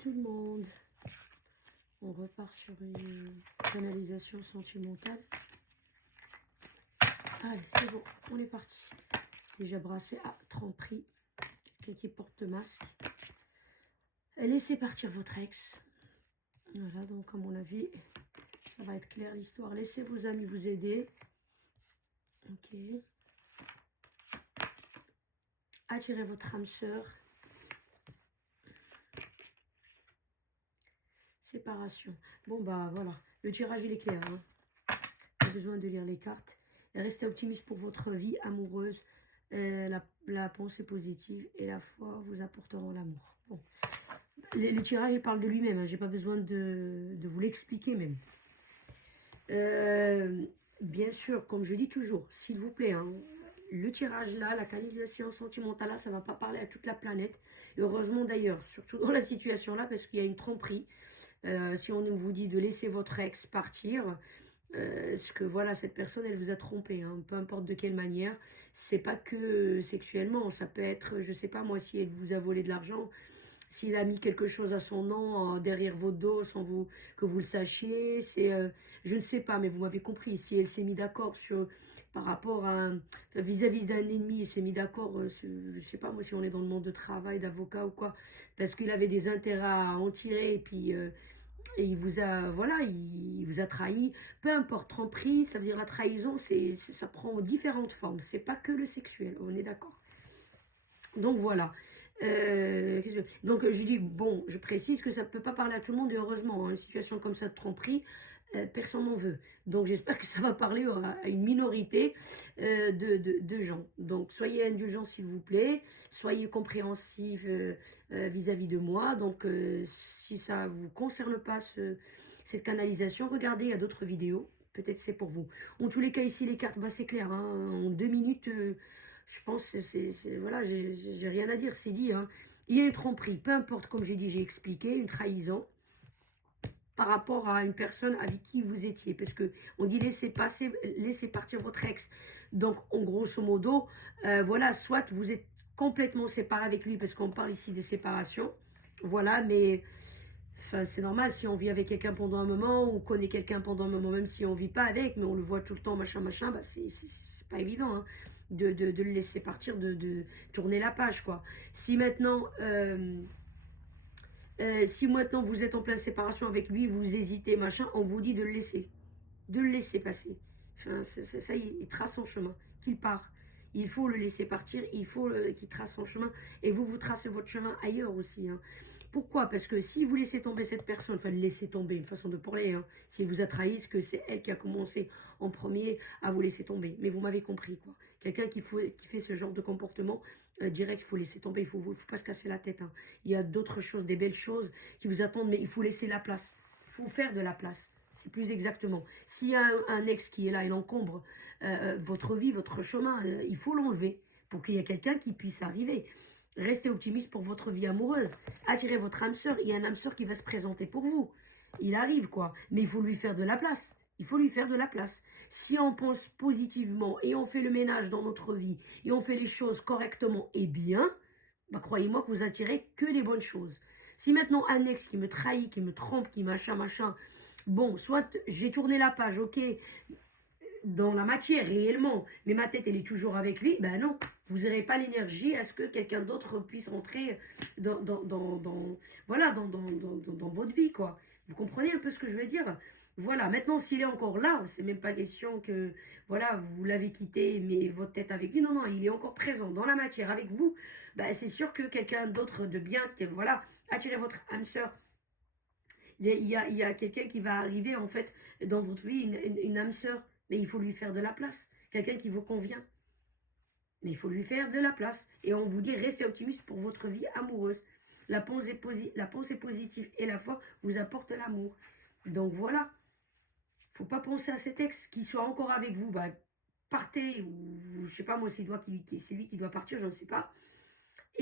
tout le monde. On repart sur une canalisation sentimentale. Allez, c'est bon, on est parti. Déjà brassé à tromperie. Quelqu'un qui porte masque. Laissez partir votre ex. Voilà, donc à mon avis, ça va être clair l'histoire. Laissez vos amis vous aider. Ok. Attirez votre âme sœur. Séparation. Bon, bah voilà. Le tirage, il est clair. Hein. Pas besoin de lire les cartes. Restez optimiste pour votre vie amoureuse. La pensée positive et la foi vous apporteront l'amour. Bon. Le tirage, il parle de lui-même. Hein. Je n'ai pas besoin de vous l'expliquer même. Bien sûr, comme je dis toujours, s'il vous plaît, hein, le tirage là, la canalisation sentimentale là, ça ne va pas parler à toute la planète. Et heureusement d'ailleurs, surtout dans la situation là, parce qu'il y a une tromperie. Si on vous dit de laisser votre ex partir, ce que voilà, cette personne, elle vous a trompé, hein, peu importe de quelle manière. C'est pas que sexuellement, ça peut être, je sais pas moi, si elle vous a volé de l'argent, s'il a mis quelque chose à son nom derrière votre dos sans que vous le sachiez, c'est, je ne sais pas, mais vous m'avez compris. Si elle s'est mis d'accord par rapport à vis-à-vis d'un ennemi, elle s'est mis d'accord, je sais pas moi, si on est dans le monde de travail, d'avocat ou quoi, parce qu'il avait des intérêts à en tirer et puis et il vous a, voilà, il vous a trahi. Peu importe, tromperie, ça veut dire la trahison, ça prend différentes formes. C'est pas que le sexuel, on est d'accord. Donc voilà. Donc je dis, bon, je précise que ça ne peut pas parler à tout le monde, et heureusement, hein, une situation comme ça de tromperie, personne n'en veut. Donc j'espère que ça va parler à une minorité de gens. Donc soyez indulgents s'il vous plaît, soyez compréhensifs vis-à-vis de moi. Donc si ça ne vous concerne pas cette canalisation, regardez, il y a d'autres vidéos. Peut-être c'est pour vous. En tous les cas, ici, les cartes, bah, c'est clair. Hein, en 2 minutes, je pense que voilà, j'ai rien à dire, c'est dit. Hein. Il y a une tromperie, peu importe, comme j'ai dit, j'ai expliqué, une trahison par rapport à une personne avec qui vous étiez. Parce que on dit laissez partir votre ex. Donc, en grosso modo, voilà, soit vous êtes complètement séparé avec lui, parce qu'on parle ici de séparation. Voilà, mais enfin, c'est normal, si on vit avec quelqu'un pendant un moment, ou on connaît quelqu'un pendant un moment, même si on ne vit pas avec, mais on le voit tout le temps, machin, machin, bah c'est pas évident hein, de le laisser partir, de tourner la page, quoi. Si maintenant vous êtes en pleine séparation avec lui, vous hésitez, machin, on vous dit de le laisser passer. Enfin, ça, il trace son chemin, qu'il part. Il faut le laisser partir, il faut qu'il trace son chemin, et vous tracez votre chemin ailleurs aussi. Hein. Pourquoi? Parce que si vous laissez tomber cette personne, enfin, laissez tomber, une façon de parler, hein, s'il vous a trahi, c'est que c'est elle qui a commencé en premier à vous laisser tomber. Mais vous m'avez compris, quoi. Quelqu'un qui fait ce genre de comportement, direct, il faut laisser tomber, il faut pas se casser la tête. Hein. Il y a d'autres choses, des belles choses qui vous attendent, mais il faut laisser la place. Il faut faire de la place. C'est plus exactement. S'il y a un ex qui est là, il encombre votre vie, votre chemin, il faut l'enlever pour qu'il y ait quelqu'un qui puisse arriver. Restez optimiste pour votre vie amoureuse. Attirez votre âme sœur. Il y a un âme sœur qui va se présenter pour vous. Il arrive, quoi. Mais il faut lui faire de la place. Il faut lui faire de la place. Si on pense positivement et on fait le ménage dans notre vie et on fait les choses correctement et bien, bah croyez-moi que vous attirez que les bonnes choses. Si maintenant un ex qui me trahit, qui me trompe, qui machin, machin, bon, soit j'ai tourné la page, ok, dans la matière réellement, mais ma tête elle est toujours avec lui, ben non, vous n'aurez pas l'énergie à ce que quelqu'un d'autre puisse rentrer voilà, dans votre vie, quoi. Vous comprenez un peu ce que je veux dire? Voilà, maintenant s'il est encore là, c'est même pas question que, voilà, vous l'avez quitté, mais votre tête avec lui, non, non, il est encore présent dans la matière avec vous, ben c'est sûr que quelqu'un d'autre de bien, voilà, attirez votre âme sœur. Il y a quelqu'un qui va arriver, en fait, dans votre vie, une âme sœur. Mais il faut lui faire de la place. Quelqu'un qui vous convient. Mais il faut lui faire de la place. Et on vous dit, restez optimiste pour votre vie amoureuse. La pensée positive et la foi vous apportent l'amour. Donc voilà. Faut pas penser à cet ex qui soit encore avec vous. Bah, partez. Ou je sais pas, moi, c'est lui qui doit partir, je ne sais pas.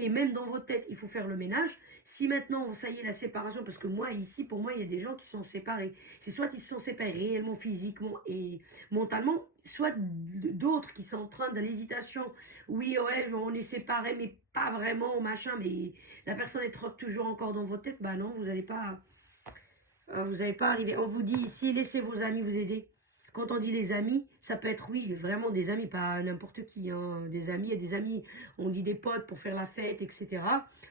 Et même dans votre tête, il faut faire le ménage. Si maintenant, ça y est, la séparation, parce que moi, ici, pour moi, il y a des gens qui sont séparés. C'est soit ils se sont séparés réellement, physiquement et mentalement, soit d'autres qui sont en train de l'hésitation. Oui, ouais, on est séparés, mais pas vraiment, machin, mais la personne est trotte toujours encore dans votre tête. Bah non, vous n'allez pas arriver. On vous dit ici, laissez vos amis vous aider. Quand on dit les amis, ça peut être, oui, vraiment des amis, pas n'importe qui. Hein. Des amis, il y a des amis, on dit des potes pour faire la fête, etc.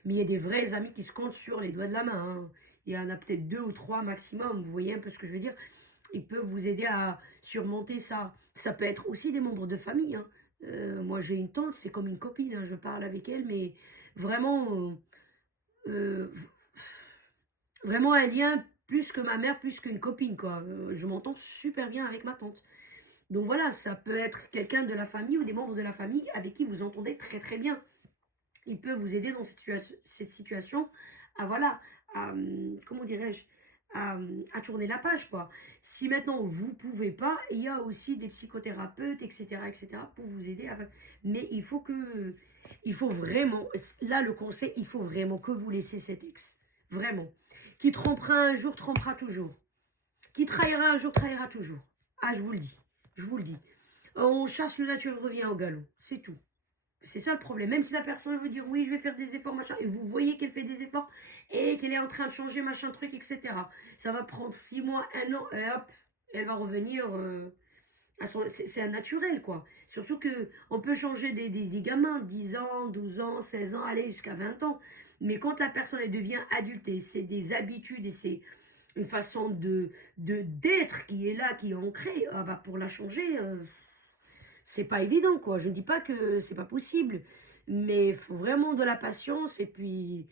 Mais il y a des vrais amis qui se comptent sur les doigts de la main. Hein. Il y en a peut-être 2 ou 3 maximum. Vous voyez un peu ce que je veux dire? Ils peuvent vous aider à surmonter ça. Ça peut être aussi des membres de famille. Hein. Moi, j'ai une tante, c'est comme une copine. Hein. Je parle avec elle, mais vraiment, euh, vraiment un lien plus que ma mère, plus qu'une copine, quoi. Je m'entends super bien avec ma tante. Donc voilà, ça peut être quelqu'un de la famille ou des membres de la famille avec qui vous entendez très très bien. Il peut vous aider dans cette situation à, voilà, à, comment dirais-je, à tourner la page, quoi. Si maintenant vous pouvez pas, il y a aussi des psychothérapeutes, etc., pour vous aider. Mais il faut vraiment, là le conseil, il faut vraiment que vous laissiez cet ex. Vraiment. Qui trompera un jour, trompera toujours. Qui trahira un jour, trahira toujours. Ah, je vous le dis. Je vous le dis. On chasse le naturel, revient au galop. C'est tout. C'est ça le problème. Même si la personne veut dire oui, je vais faire des efforts, machin, et vous voyez qu'elle fait des efforts et qu'elle est en train de changer, machin, truc, etc. Ça va prendre 6 mois, 1 an, et hop, elle va revenir à son. C'est un naturel, quoi. Surtout que on peut changer des gamins, 10 ans, 12 ans, 16 ans, aller jusqu'à 20 ans. Mais quand la personne elle devient adulte et c'est des habitudes et c'est une façon d'être qui est là, qui est ancrée, ah bah pour la changer, c'est pas évident, quoi. Je ne dis pas que c'est pas possible, mais il faut vraiment de la patience et puis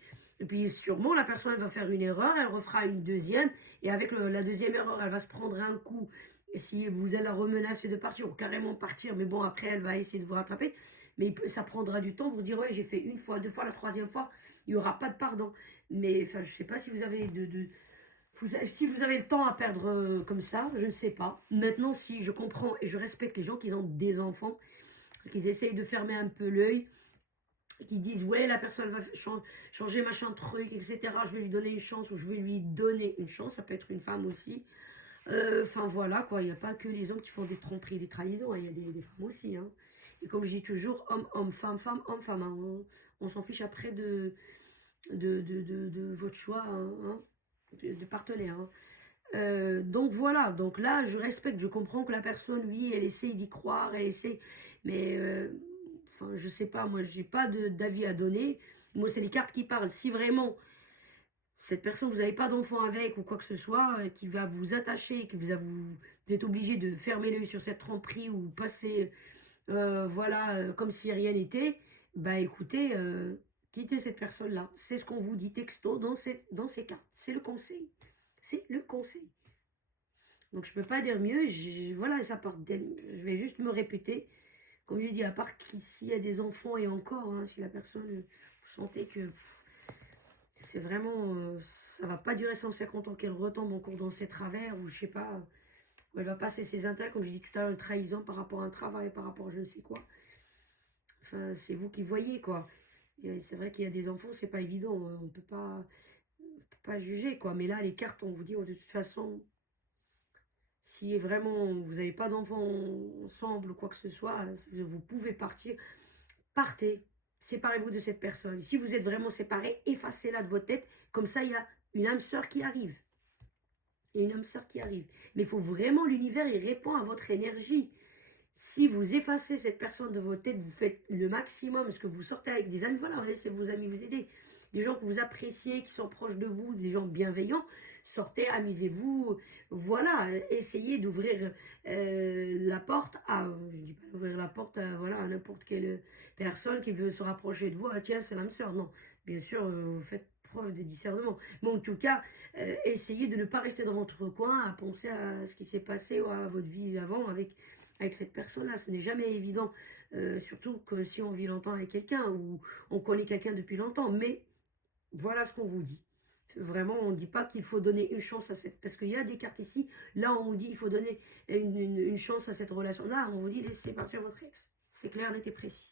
sûrement la personne elle va faire une erreur, elle refera une deuxième et avec la deuxième erreur, elle va se prendre un coup. Et si vous allez la remenacer de partir ou carrément partir, mais bon après elle va essayer de vous rattraper, mais ça prendra du temps pour dire ouais j'ai fait une fois, 2 fois, la troisième fois, il n'y aura pas de pardon. Mais enfin je sais pas si vous avez si vous avez le temps à perdre comme ça, je ne sais pas. Maintenant, si je comprends et je respecte les gens qui ont des enfants, qui essayent de fermer un peu l'œil, qui disent ouais, la personne va changer machin truc, etc. Je vais lui donner une chance ou je vais lui donner une chance. Ça peut être une femme aussi. Enfin voilà quoi, il n'y a pas que les hommes qui font des tromperies, des trahisons, hein. Il y a des femmes aussi. Hein. Et comme je dis toujours, homme, homme, femme, femme, homme, femme. Hein. On s'en fiche après de votre choix. Hein, de partenaire. Hein. Donc voilà, donc là je respecte, je comprends que la personne, oui, elle essaie d'y croire, elle essaie, mais enfin je sais pas, moi j'ai pas d'avis à donner, moi c'est les cartes qui parlent. Si vraiment cette personne, vous n'avez pas d'enfant avec ou quoi que ce soit, qui va vous attacher, que vous êtes obligé de fermer l'œil sur cette tromperie ou passer, voilà, comme si rien n'était, bah écoutez, quittez cette personne-là. C'est ce qu'on vous dit texto dans ces cartes. C'est le conseil. C'est le conseil. Donc je peux pas dire mieux. Voilà, ça part je vais juste me répéter. Comme j'ai dit, à part qu'ici il y a des enfants et encore, hein, si la personne, vous sentez que c'est vraiment, ça va pas durer 150 ans qu'elle retombe encore dans ses travers ou je sais pas, où elle va passer ses intérêts, comme je dis tout à l'heure, une trahison par rapport à un travail, par rapport à je ne sais quoi. Enfin, c'est vous qui voyez, quoi. C'est vrai qu'il y a des enfants, c'est pas évident. Hein. On peut pas juger, quoi. Mais là, les cartes, on vous dit, de toute façon, si vraiment vous n'avez pas d'enfants ensemble ou quoi que ce soit, vous pouvez partir. Partez. Séparez-vous de cette personne. Si vous êtes vraiment séparés, effacez-la de votre tête. Comme ça, il y a une âme sœur qui arrive. Il y a une âme sœur qui arrive. Mais il faut vraiment, l'univers, il répond à votre énergie. Si vous effacez cette personne de votre tête, vous faites le maximum, parce que vous sortez avec des amis, voilà, laissez vos amis vous aider. Des gens que vous appréciez, qui sont proches de vous, des gens bienveillants, sortez, amusez-vous, voilà, essayez d'ouvrir la porte à, je dis pas d'ouvrir la porte à, voilà, à n'importe quelle personne qui veut se rapprocher de vous, ah tiens, c'est l'âme sœur, non, bien sûr, vous faites preuve de discernement, mais en tout cas, essayez de ne pas rester dans votre coin à penser à ce qui s'est passé ou à votre vie avant avec cette personne-là. Ce n'est jamais évident, surtout que si on vit longtemps avec quelqu'un ou on connaît quelqu'un depuis longtemps. Mais voilà ce qu'on vous dit. Vraiment, on ne dit pas qu'il faut donner une chance à cette... Parce qu'il y a des cartes ici, là on vous dit qu'il faut donner une chance à cette relation-là. On vous dit laissez partir votre ex. C'est clair, net et précis.